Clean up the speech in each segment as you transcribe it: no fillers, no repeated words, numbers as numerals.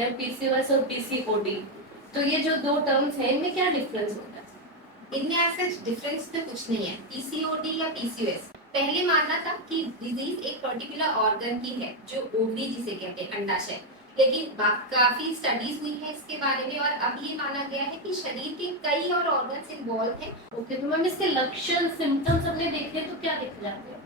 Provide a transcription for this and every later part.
सकते हैं पीसीओएस और पीसीओडी। तो ये जो दो टर्म्स हैं इनमें क्या डिफरेंस होता है? इनमें ऐसा डिफरेंस तो कुछ नहीं है। पीसीओडी या पीसीओएस पहले मानना था कि डिजीज एक पर्टिकुलर ऑर्गन की है, जो ओवरी जिसे कहते हैं, अंडाशय। लेकिन काफी स्टडीज हुई है इसके बारे में और अब ये माना गया है कि शरीर के कई और ऑर्गन्स इन्वॉल्व हैं। ओके, तो मैम इसके लक्षण सिम्टम्स हमने देखे तो क्या दिख जाते हैं?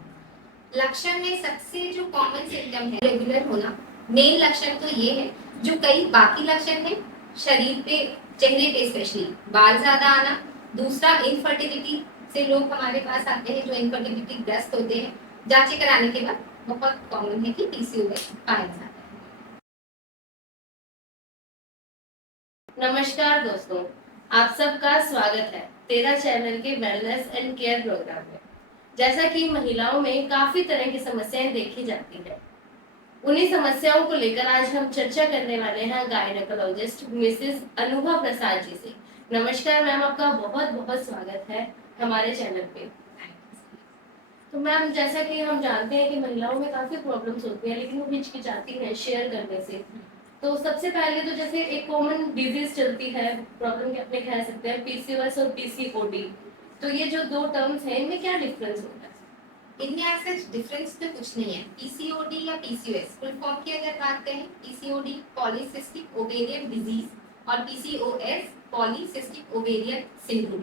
लक्षण में सबसे जो कॉमन सिम्टम है रेगुलर होना। मेन लक्षण तो ये है, जो कई बाकी लक्षण है शरीर पे, चेहरे पे स्पेशली बाल ज्यादा आना। दूसरा, इनफर्टिलिटी से लोग हमारे पास आते हैं जो इनफर्टिलिटी ग्रस्त होते हैं। जांचें कराने के बाद बहुत कॉमन है कि पीसीओएस पाया जाता है। नमस्कार दोस्तों, आप सबका स्वागत है तेरा चैनल के वेलनेस एंड केयर प्रोग्राम में। जैसा कि महिलाओं में काफी तरह की समस्याएं देखी जाती है, उन्हीं समस्याओं को लेकर आज हम चर्चा करने वाले हैं गायनेकोलॉजिस्ट मिसेस अनुभा प्रसाद जी से। नमस्कार मैम, आपका बहुत बहुत स्वागत है हमारे चैनल पे। तो मैम, जैसा कि हम जानते हैं कि महिलाओं में काफी प्रॉब्लम्स होती हैं, लेकिन वो हिचकिचाती हैं शेयर करने से। तो सबसे पहले तो जैसे एक कॉमन डिजीज चलती है, प्रॉब्लम अपने कह सकते हैं पीसीओएस और पीसीओडी। तो ये जो दो टर्म्स हैं इनमें क्या डिफरेंस होता है? इनमें ऐसा डिफरेंस तो कुछ नहीं है। पीसीओडी या पीसीओएस फुल फॉर्म की अगर बात करें, पीसीओडी पॉलीसिस्टिक ओवेरियन डिजीज और PCOS polycystic ovarian syndrome.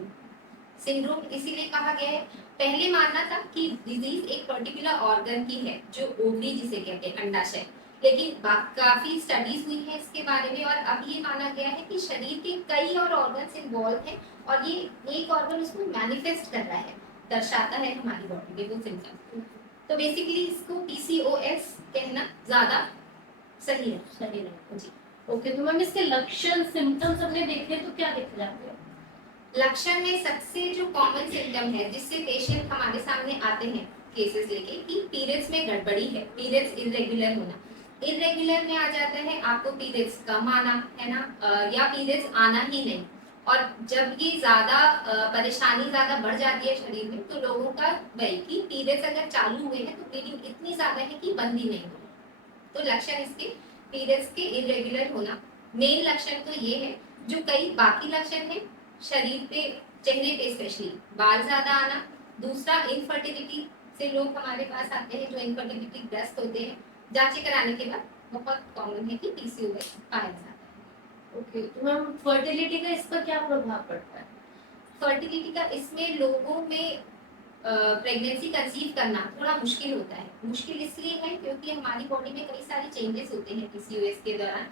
Syndrome इसीलिए कहा गया है, पहले मानना था कि डिजीज एक पर्टिकुलर ऑर्गन की है, जो ओवरी जिसे कहते हैं, अंडाशय। लेकिन काफी स्टडीज हुई है इसके बारे में और अब ये माना गया है कि शरीर के कई और ऑर्गन्स इन्वॉल्व हैं और ये एक ऑर्गन उसको मैनिफेस्ट कर रहा है, दर्शाता है हमारी बॉडी के वो सिम्टम्स। तो बेसिकली इसको पीसीओएस कहना ज्यादा सही है। सही है जी। ओके, तो मैम इसके लक्षण सिम्टम्स हमने देखे तो क्या दिख जाते हैं? लक्षण में सबसे जो कॉमन सिम्टम है जिससे पेशेंट हमारे सामने आते हैं केसेस लेके कि पीरियड्स में गड़बड़ी है, पीरियड्स इरेगुलर होना। इरेगुलर में आ जाता है आपको पीरियड्स कम आना, है ना, या पीरियड्स आना ही नहीं। और जब ये ज्यादा परेशानी ज्यादा बढ़ जाती है शरीर में, तो लोगों का वही कि पीरियड्स अगर चालू हुए हैं तो ब्लीडिंग इतनी ज्यादा है कि बंद ही नहीं हो रही। तो लक्षण इसके पीरियड्स के इरेगुलर होना। मेन लक्षण तो ये है, जो कई बाकी लक्षण है शरीर पे, चेहरे पे स्पेशली बाल ज्यादा आना। दूसरा, इनफर्टिलिटी से लोग हमारे पास आते हैं जो इनफर्टिलिटी ग्रस्त होते हैं। जांचें कराने के बाद बहुत कॉमन है कि पीसीओएस पाया जाता है। ओके, तो मैम फर्टिलिटी का इस पर क्या प्रभाव पड़ता है? फर्टिलिटी का इसमें लोगों में प्रेगनेंसी कंसीव करना थोड़ा मुश्किल होता है। मुश्किल इसलिए है क्योंकि हमारी बॉडी में कई सारे चेंजेस होते हैं पीसीओएस के दौरान,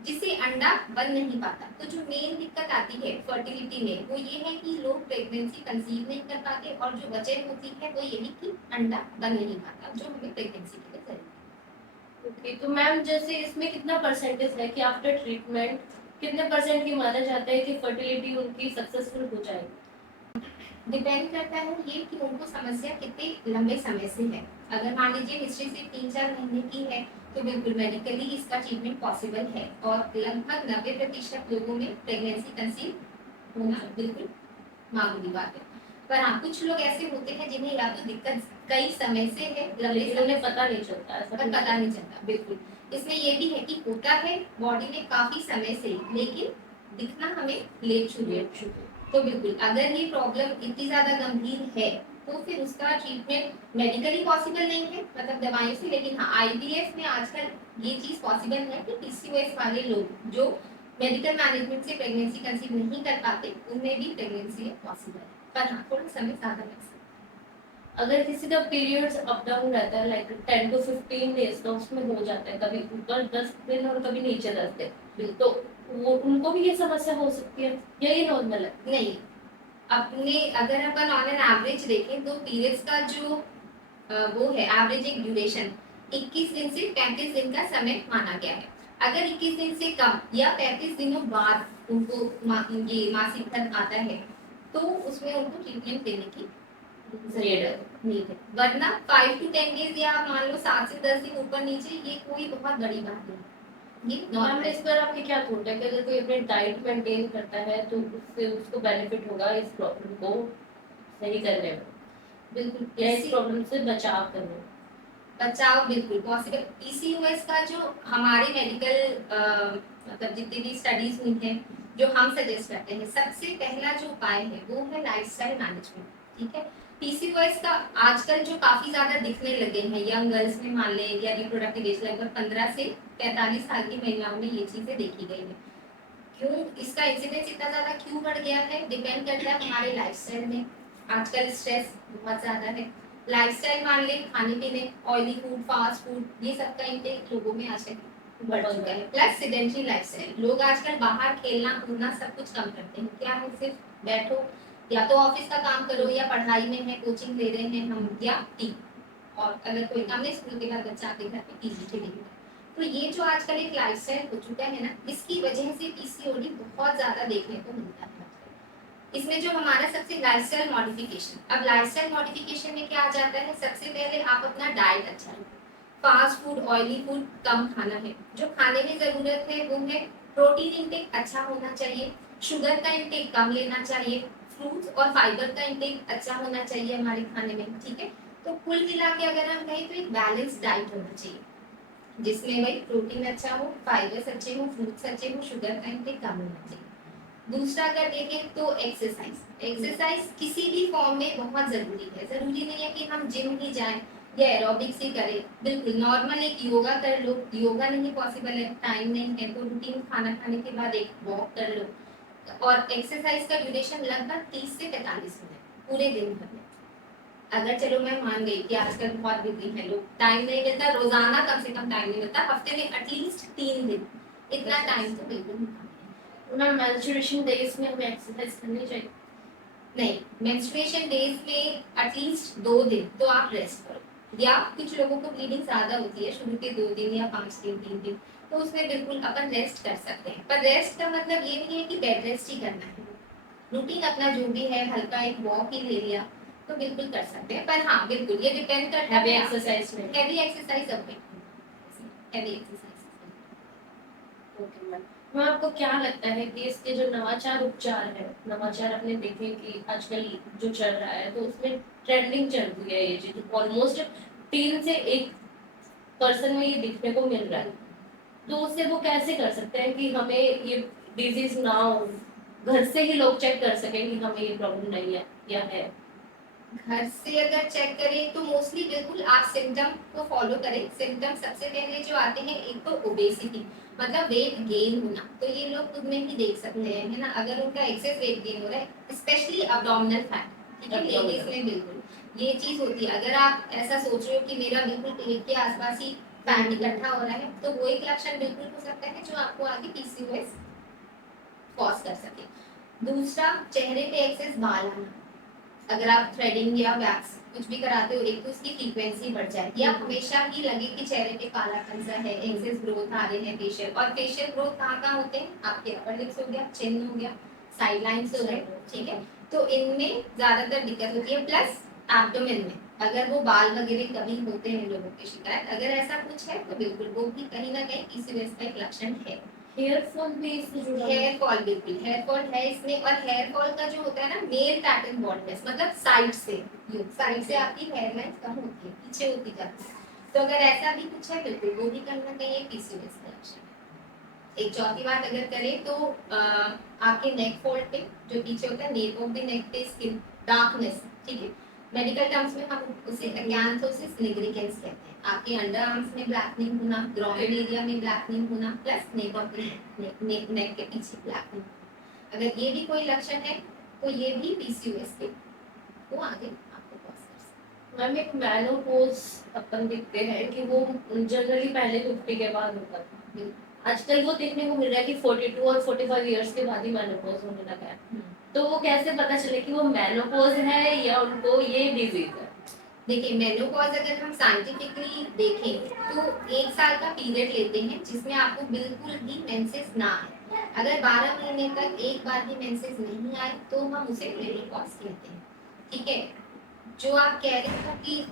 जिससे अंडा बन नहीं पाता। तो जो मेन दिक्कत आती है फर्टिलिटी में वो ये है कि लोग प्रेगनेंसी कंसीव नहीं कर पाते और जो वजह होती है वो यही कि अंडा बन नहीं पाता, जो हमें प्रेगनेंसी के लिए जरूरी है। ओके, तो मैम जैसे इसमें कितना परसेंटेज है कि आफ्टर ट्रीटमेंट कितने परसेंट की माना जाता है कि फर्टिलिटी उनकी सक्सेसफुल हो जाएगी? डिपेंड करता है ये कि उनको समस्या कितने लंबे समय से है। अगर मान लीजिए हिस्ट्री सिर्फ 3-4 महीने की है तो बिल्कुल मेडिकली इसका ट्रीटमेंट पॉसिबल है और लगभग 90% लोगों में प्रेगनेंसी कंसीव होना बिल्कुल मामूली बात है। पर हाँ, कुछ लोग ऐसे होते हैं जिन्हें या तो दिक्कत कई समय से है, लेकिन उन्हें पता नहीं चलता है, पर पता नहीं चलता। बिल्कुल, इसमें ये भी है कि होता है बॉडी में काफी समय से, लेकिन दिखना हमें लेट शुरू। तो बिल्कुल, अगर ये प्रॉब्लम इतनी ज्यादा गंभीर है तो फिर उसका ट्रीटमेंट मेडिकली पॉसिबल नहीं है, मतलब दवाइयों से। लेकिन हाँ, आईवीएफ में आजकल ये चीज पॉसिबल है कि पीसीओएस वाले लोग जो मेडिकल मैनेजमेंट से प्रेगनेंसी कंसीव नहीं कर पाते, उनमें भी प्रेगनेंसी पॉसिबल है। पर हाँ, थोड़ा समय ज्यादा लग सकता है। अगर किसी का पीरियड्स अप डाउन रहता है लाइक 10 to 15 डेज का, उसमें हो जाता है कभी ऊपर 10 दिन और कभी नीचे 10 दिन, तो वो उनको भी ये समस्या हो सकती है या ये नॉर्मल है? नहीं, अपने अगर अपन ऑन एन एवरेज देखें तो पीरियड्स का जो वो है एवरेज एक ड्यूरेशन 21 दिन से 35 दिन का समय माना गया है। अगर 21 दिन से कम या 35 दिनों बाद उनको ये मासिक धर्म आता है तो उसमें उनको ट्रीटमेंट देने की नीड है। वरना 5 to 10 डेज या मान लो 7 से 10 दिन ऊपर नीचे, ये कोई बहुत बड़ी बात नहीं। मैम, इस पर आपके क्या थॉट है कि अगर कोई अपने डाइट मेंटेन करता है तो उससे उसको बेनिफिट होगा इस प्रॉब्लम को सही करने में? बिल्कुल, या इस प्रॉब्लम से बचाव करने में? बचाव बिल्कुल पॉसिबल। पीसीओएस का जो हमारे मेडिकल मतलब जितनी भी स्टडीज हुई हैं, जो हम सजेस्ट करते हैं, सबसे पहला जो उपाय है वो है लाइफस्टाइल मैनेजमेंट। ठीक है, पीसीओएस का आजकल जो काफी ज्यादा दिखने लगे हैं यंग गर्ल्स में मान लें, या रिप्रोडक्टिव एज लगभग 15 से 45 साल की महिलाओं में ये चीजें देखी गई है। क्यों इसका इंसिडेंस इतना ज्यादा क्यों बढ़ गया है? डिपेंड करता है हमारे लाइफस्टाइल में। आजकल स्ट्रेस बहुत ज्यादा है, लाइफस्टाइल मान लें, खाने पीने, ऑयली फूड, फास्ट फूड, ये सब का इंटेक लोगों में आजकल बढ़ चुका है। प्लस सिडेंटरी लाइफस्टाइल, लोग आजकल बाहर खेलना कूदना सब कुछ कम करते हैं। क्या है, सिर्फ बैठो, या तो ऑफिस का काम करो, या पढ़ाई में है, कोचिंग ले रहे हैं हम, या टी, और अगर कोई काम नहीं, स्कूल के बाद बच्चा आके घर पे टीवी खेलेंगे। तो ये जो आजकल एक लाइफस्टाइल हो चुका है ना, इसकी वजह से पीसीओडी बहुत ज्यादा देखने को मिलता है। इसमें जो हमारा सबसे लाइफस्टाइल मॉडिफिकेशन, अब लाइफस्टाइल मॉडिफिकेशन में क्या आ जाता है, सबसे पहले आप अपना डाइट अच्छा रखें। फास्ट फूड, ऑयली फूड कम खाना है। जो खाने में जरूरत है वो है प्रोटीन इंटेक अच्छा होना चाहिए, शुगर का इंटेक कम लेना चाहिए, फ्रूट्स और फाइबर का इंटेक अच्छा होना चाहिए हमारे खाने में। ठीक है, तो कुल मिला के अगर हम कहें तो एक बैलेंस डाइट होना चाहिए, जिसमें भाई प्रोटीन अच्छा हो, फाइबर्स अच्छे हो, फ्रूट्स अच्छे हो, शुगर का इंटेक कम होना चाहिए। दूसरा अगर देखें तो एक्सरसाइज, एक्सरसाइज किसी भी फॉर्म में बहुत जरूरी है। जरूरी नहीं है कि हम जिम ही जाएं या एरोबिक्स ही करें, बिल्कुल नॉर्मल एक योगा कर लो। योगा नहीं पॉसिबल है, टाइम नहीं है, तो रूटीन खाना खाने के बाद एक वॉक कर लो। और एक्सरसाइज का ड्यूरेशन लगभग 30 से 45 मिनट पूरे दिन भर में। अगर चलो मैं मान गई कि आजकल बहुत बिजी है, लोग टाइम नहीं मिलता, रोजाना कम से कम टाइम नहीं मिलता, हफ्ते में एटलीस्ट 3 दिन, इतना टाइम तो बिल्कुल नहीं। मैम मेंस्ट्रुएशन डेज में हमें एक्सरसाइज करनी चाहिए? नहीं, मेंस्ट्रुएशन डेज में एटलीस्ट 2 दिन तो आप रेस्ट करो, या कुछ लोगों को ब्लीडिंग ज्यादा होती है शुरू के 2 दिन या 5 दिन 3 दिन, तो उसमें बिल्कुल अपन रेस्ट कर सकते हैं। पर रेस्ट का मतलब ये नहीं है कि बेड रेस्ट ही करना है, रूटीन अपना जो भी है, हल्का एक वॉक ही ले लिया तो बिल्कुल कर सकते हैं। पर हाँ बिल्कुल ये डिपेंड करता हैवी है एक्सरसाइज में। हैवी एक्सरसाइज अब heavy exercise. Okay ma'am, ma'am आपको क्या लगता है कि इसके जो नवाचार उपचार है, नवाचार अपने देखें कि आजकल जो चल रहा है तो उसमें ट्रेंडिंग चल रही है ये चीज, ऑलमोस्ट 3 से 1 पर्सन में ये दिखने को मिल रहा है, तो उससे वो कैसे कर सकते हैं कि हमें ये डिजीज ना हो, घर से ही लोग चेक कर सकें कि हमें ये प्रॉब्लम नहीं है या है? घर से अगर चेक करें तो मोस्टली बिल्कुल आप सिम्टम को फॉलो करें। सिम्टम सबसे पहले जो आते हैं, एक तो ओबेसिटी, मतलब वेट गेन होना, तो ये लोग खुद में ही देख सकते हैं, है ना, अगर उनका एक्सेस वेट गेन हो रहा है, स्पेशली अब्डोमिनल फैट। ठीक है, लेडीज में बिल्कुल ये चीज होती है। अगर आप ऐसा सोच रहे हो कि मेरा बिल्कुल पेट के आसपास ही फैट इकट्ठा हो रहा है, तो वो एक लक्षण बिल्कुल हो सकता है जो आपको आगे पीसीओएस कॉज कर सके। दूसरा, चेहरे पे एक्सेस बाल आना, अगर आप थ्रेडिंग या वैक्स कुछ भी कराते हो, एक तो उसकी फ्रीक्वेंसी बढ़ जाए, या हमेशा ही लगे कि चेहरे पे काला कंसा है, एक्सेस ग्रोथ आ रहे हैं फेशियल। और फेशियल ग्रोथ कहाँ होते हैं, आपके अपर लिप्स हो गया, चिन हो गया, साइड लाइंस हो गए। ठीक है, तो इनमें ज्यादातर दिक्कत होती है। प्लस एब्डोमेन में अगर वो बाल वगैरह कभी होते हैं लोगों की शिकायत, अगर ऐसा कुछ है तो बिल्कुल वो भी कहीं ना कहीं पीसीओएस का एक लक्षण है। हेयर फॉल भी इससे जुड़ा हेयर फॉल, बिल्कुल हेयर फॉल है इसमें। और हेयर फॉल का जो होता है ना, मेल पैटर्न बॉल्डनेस, मतलब साइड से आपकी हेयर लाइन कम होती है, पीछे होती जाती है। तो अगर ऐसा भी कुछ है, बिल्कुल वो भी कहीं ना कहीं एक पीसीओएस का लक्षण है। एक चौथी बात अगर करें तो आपके नेक फोल्ड पे जो पीछे होता है, नेक ऑफ द नेक पे स्किन डार्कनेस, ठीक है, मेडिकल टर्म्स में हम उसे अकैंथोसिस निग्रिकेंस कहते हैं। आपके अंडर आर्म्स में ब्लैकनिंग होना, ग्राउंड एरिया में ब्लैकनिंग होना, प्लस नेक ऑफ नेक के पीछे ब्लैकनिंग। अगर ये भी कोई लक्षण है तो ये भी पीसीओएस के को आगे आपको कॉज कर सकता मैम एक मेनोपॉज अपन देखते हैं कि वो जनरली पहले 50 के बाद होता था, है। आजकल वो देखने को मिल रहा है कि 42 और 45 इयर्स के बाद ही मेनोपॉज होने लगा है, तो वो कैसे पता चले कि वो मेनोपॉज है या उनको ये डिजीज है? देखिए, मेनोपॉज अगर हम साइंटिफिकली देखें तो 1 साल का पीरियड लेते हैं जिसमें आपको बिल्कुल भी मेंसेस ना आए। अगर 12 महीने तक एक बार भी मेंसेस नहीं आए तो हम उसे मेनोपॉज कहते हैं। ठीक है, जो आप कह रहे हो कि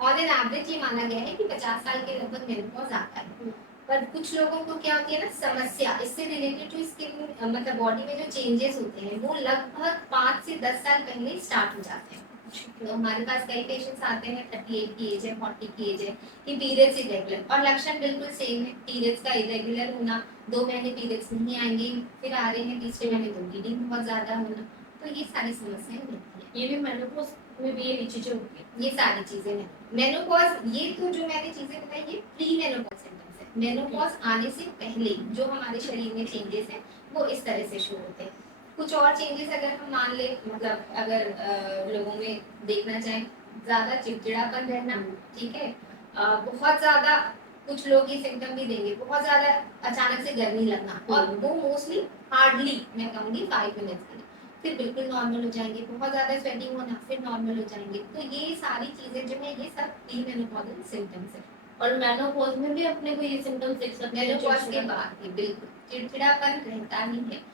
ऑन एन एवरेज ये माना गया है कि 50 साल के लगभग मेनोपॉज आता है। पर कुछ लोगों को क्या होती है ना समस्या, इससे रिलेटेड जो स्किन मतलब बॉडी में जो चेंजेस होते हैं वो लगभग 5 से 10 साल पहले स्टार्ट हो जाते हैं। तो हमारे पास कई पेशेंट्स आते हैं 38 की एज है, 40 की एज है, कि पीरियड्स इरेगुलर, और लक्षण बिल्कुल सेम है, पीरियड्स का इरेगुलर होना, 2 महीने पीरियड्स नहीं आएंगे, फिर आ रहे हैं तीसरे महीने तो ब्लीडिंग बहुत ज्यादा होना, तो ये सारी समस्याएं रहती हैं। ये भी मेनोपॉज में भी यही चीजें होती है। ये सारी चीजें हैं। मेनोपॉज, ये तो जो मैंने चीजें बताई ये प्री मेनोपॉज सिम्टम्स है। मेनोपॉज आने से पहले जो हमारे शरीर में चेंजेस हैं वो इस तरह से शुरू होते हैं। कुछ और चेंजेस अगर हम मान ले, मतलब अगर लोगों में देखना चाहें, ज्यादा चिड़चिड़ापन रहना, ठीक है, बहुत ज्यादा, कुछ लोग ये सिम्टम भी देंगे, बहुत ज्यादा अचानक से गर्मी लगना, और वो मोस्टली हार्डली मैं कहूँगी 5 मिनट्स के लिए, फिर बिल्कुल नॉर्मल हो जाएंगे, बहुत ज्यादा स्वेटिंग होना, फिर नॉर्मल हो जाएंगे। तो ये सारी चीजें जो है ये सब प्री मेनोपॉजल सिम्टम्स है। और मेनोपॉज में भी अपने को ये सिम्टम्स दिख सकते हैं। मेनोपॉज के बाद भी बिल्कुल चिड़चिड़ापन रहता ही है।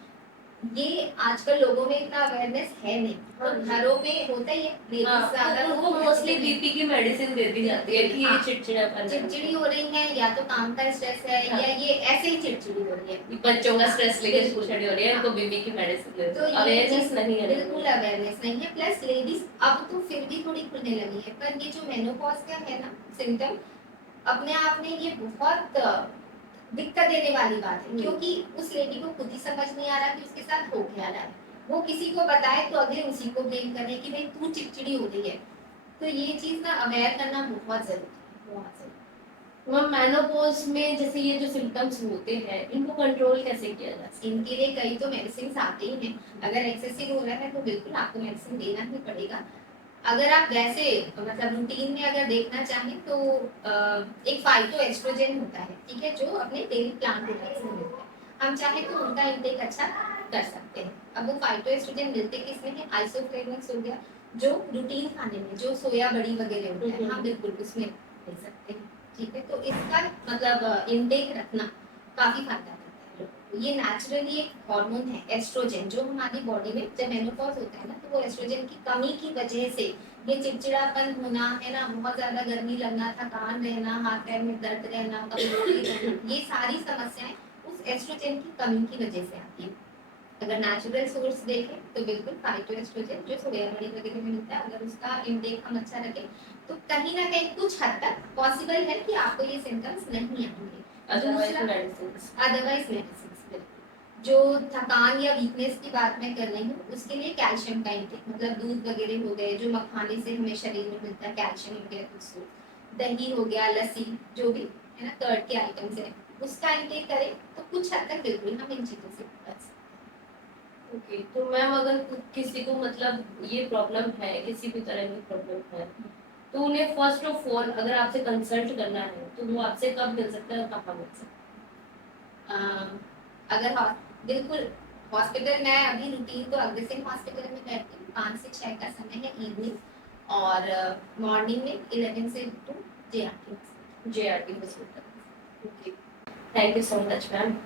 ये आजकल लोगों में इतना अवेयरनेस है नहीं, तो घरों में होता ही है, लेडीज ज्यादा तो उनको मोस्टली बीपी की मेडिसिन दे दी जाती है कि ये हाँ, चिड़चिड़ापन है। चिड़चिड़ी हो रही है, या तो काम का स्ट्रेस है, हाँ। या ये ऐसे ही चिड़चिड़ी हो रही है, बच्चों का स्ट्रेस लेके बिल्कुल। चिड़चिड़ी हो रही है, इनको बीपी की मेडिसिन दे तो दो। ये अवेयरनेस चीज नहीं है। बिल्कुल अवेयरनेस नहीं है। प्लस लेडीज अब तो फिर भी थोड़ी खुलने लगी है, पर ये जो मेनोपॉज का है ना सिम्टम, अपने आप में ये बहुत दिक्कत देने वाली बात है, क्योंकि उस लेडी को खुद ही समझ नहीं आ रहा कि उसके साथ हो क्या रहा है। वो किसी को बताए तो अगले उसी को ब्लेम करे कि भाई तू चिड़चिड़ी हो रही है। तो ये चीज ना अवेयर करना बहुत जरूरी है, बहुत जरूरी। मैम मेनोपॉज में जैसे ये जो सिम्टम्स होते हैं इनको कंट्रोल कैसे किया जा सकता है? इनके लिए कई तो मेडिसिन आते ही हैं। अगर एक्सेसिव हो रहा है तो बिल्कुल आपको मेडिसिन देना ही पड़ेगा। अगर आप वैसे मतलब रूटीन में अगर देखना चाहें तो एक फाइटो एस्ट्रोजन होता है, ठीक है, जो अपने डेली प्लांट प्रोडक्ट्स में मिलता है। हम चाहे तो उनका इंटेक अच्छा कर सकते हैं। अब वो फाइटो एस्ट्रोजन मिलते किसमें है, आइसोफ्लेवोन्स हो गया, जो रूटीन खाने में जो सोया बड़ी वगैरह होता है, हम बिल्कुल उसमें ले सकते हैं, ठीक है। तो इसका मतलब इंटेक रखना काफी फायदा करता है। ये नेचुरली एक हार्मोन है एस्ट्रोजन, जो हमारी बॉडी में जब मेनोपॉज होता है ना, तो वो एस्ट्रोजन की कमी की वजह से ये चिड़चिड़ापन होना है ना, बहुत ज्यादा गर्मी लगना, थकान रहना, हाथ पैर में दर्द रहना, कमजोरी रहना, ये सारी समस्याएं उस एस्ट्रोजन की कमी की वजह से आती है। अगर नेचुरल सोर्स देखें तो बिल्कुल फाइटो एस्ट्रोजन जो सोया बड़ी वगैरह में मिलता है, अगर उसका इंटेक हम अच्छा रखें तो कहीं ना कहीं कुछ हद तक पॉसिबल है कि आपको ये सिम्टम्स नहीं आएंगे। Otherwise medicine. अदरवाइज मेडिसिन, जो थकान या वीकनेस की बात मैं कर रही हूँ, उसके लिए कैल्शियम का इंटेक, मतलब दूध वगैरह हो गए, जो मखाने से हमें शरीर में मिलता है कैल्शियम हो गया, कुछ दही हो गया, लस्सी, जो भी है ना कर्ड के आइटम्स है, उसका इंटेक करें तो कुछ हद तक बिल्कुल हम इन चीजों से बच सकते हैं। ओके, तो मैम अगर किसी को मतलब ये प्रॉब्लम है, किसी भी तरह की प्रॉब्लम है, तो उन्हें फर्स्ट ऑफ ऑल अगर आपसे कंसल्ट करना है तो वो आपसे कब मिल सकता है और कहाँ मिल सकता अम, अगर बिल्कुल हॉस्पिटल, मैं अभी रूटीन तो अग्रसेन हॉस्पिटल में बैठती हूँ, 5 से 6 का समय है इवनिंग, और मॉर्निंग में 11 से 2 JRT है? JRT hospital. Okay, thank you so much ma'am.